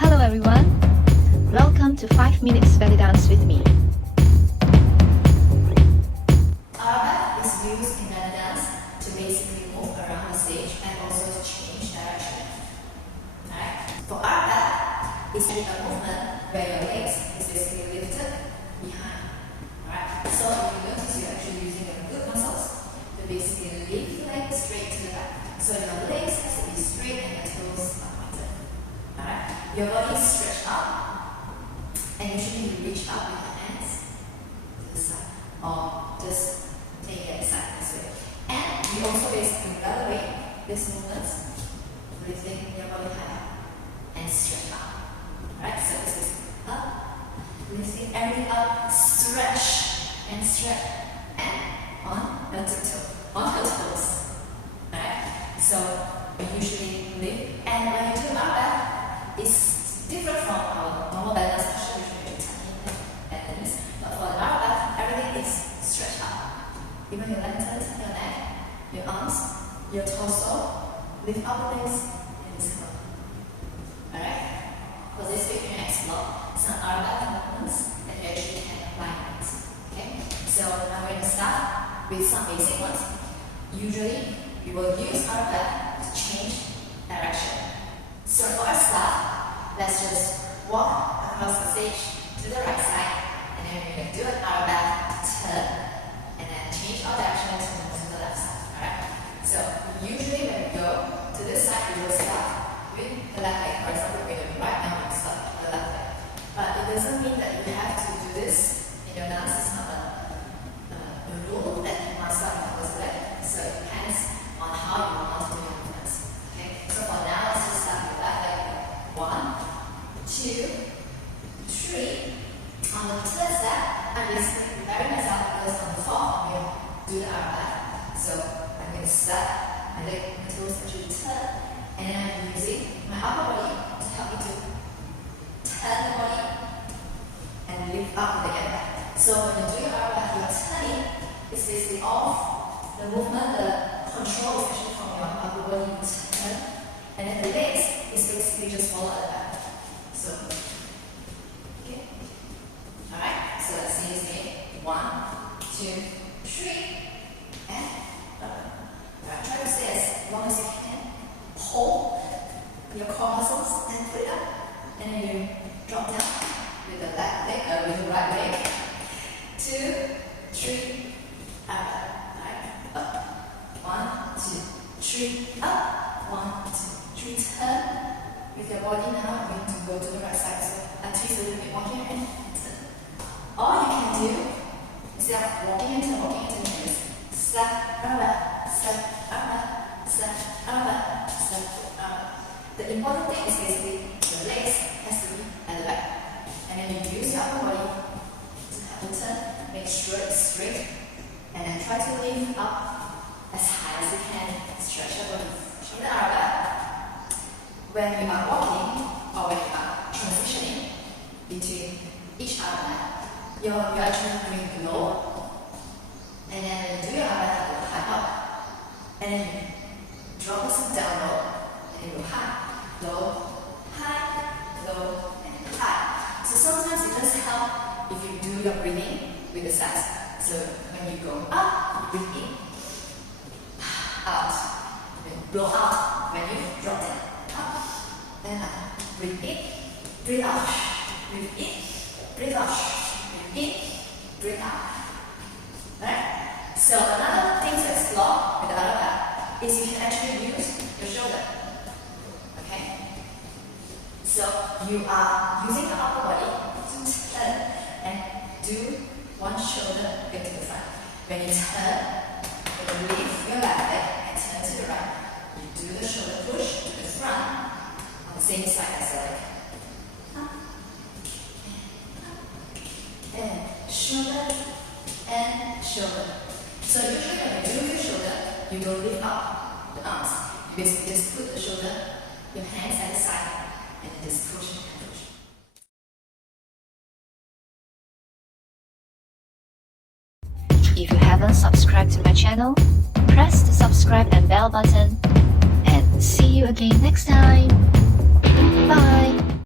Hello everyone, welcome to 5 minutes belly dance with me. Arabesque is used in belly dance to basically move around the stage and also to change direction. Alright? For arabesque, it's a movement where your legs is basically lifted behind. Alright? So if you notice, you're actually using your glute muscles to basically lift the legs straight to the back. So your legs has to be straight and your toes are pointed. Alright? Your body is stretched out, and usually you reach up with your hands to the side, or just take it side this way. And you also basically elevate these movements, lifting your body higher and stretch out. Alright, so this is up, lifting everything up, stretch and stretch, and on your toe, on your toes. Alright, so we usually lift, and when you do arabesque, it's different from our normal balance, especially when you're turning at the knees. But for the arabesque, everything is stretched out. Even your lengthen your neck, your arms, your torso, lift up the legs, and this curl. Alright? For this week, you can explore some arabesque movements that you actually can apply it. Okay? So I'm going to start with some basic ones. Usually, we will use arabesque to change direction. So for a start, let's just walk across the stage to the right side, and then we're going to do an arabesque turn, and then change our direction to move to the left side. Alright? So usually when we go to this side, we will start with the left leg. For example, we're going right now, we start with the left leg. But it doesn't mean that you have to do this in your dance. It's not a rule that you must start with the first leg. So it depends on how you want to do your movements. Okay? So for now, let's just start with left leg. 1, 2, 3. On the third step, I'm basically preparing myself because on the fourth, I'm going to do the arabesque. So I'm going to start my leg, my toes actually turn, and then I'm using my upper body to help me to turn the body and lift up the leg back. So when you do your arabesque, you're turning, it's basically off the movement, the control is actually from your upper body to turn, and then the legs is basically just follow the back. So, okay. Alright, so let's see this again. 1, 2, 3, and alright, try to stay as long as you can. Hold your core muscles and put it up. And then you drop down with the left leg, with the right leg. 2, 3, alright, up. 1, 2, 3, up. 1, 2, 3, turn. With your body now, I'm going to go to the right side. So I twist a little bit, walking and turn. All you can do, instead of walking and turn, is step, arabesque, step, arabesque, step, arabesque, step, arabesque. The important thing is basically your legs has to be at the back. And then you use your upper body to help you turn, make sure it's straight, and then try to lift up as high as you can. Stretch your body. In the arabesque, when you are walking or when you are transitioning between each arabesque, you're actually going low, and then when you do your arabesque, you go high up, and then you drop yourself down low, and you go high, low, and high. So sometimes it does help if you do your breathing with the steps. So when you go up, you breathe in, out, then blow out when you drop down. Up, then up. Breathe in, breathe out. Breathe in, breathe out. Breathe in, breathe out. Right? So another thing to explore with the arabesque is you can actually use your shoulder. Okay? So you are using the upper body to turn and do one shoulder go to the front. When you turn, you lift your left leg and turn to the right. You do the shoulder push to the front on the same side as the leg. Up, and shoulder, and shoulder. So usually when you do your shoulder, you don't lift up the arms. You basically just put the shoulder, your hands at the side, and then just push and push. If you haven't subscribed to my channel, press the subscribe and bell button, and see you again next time. Bye!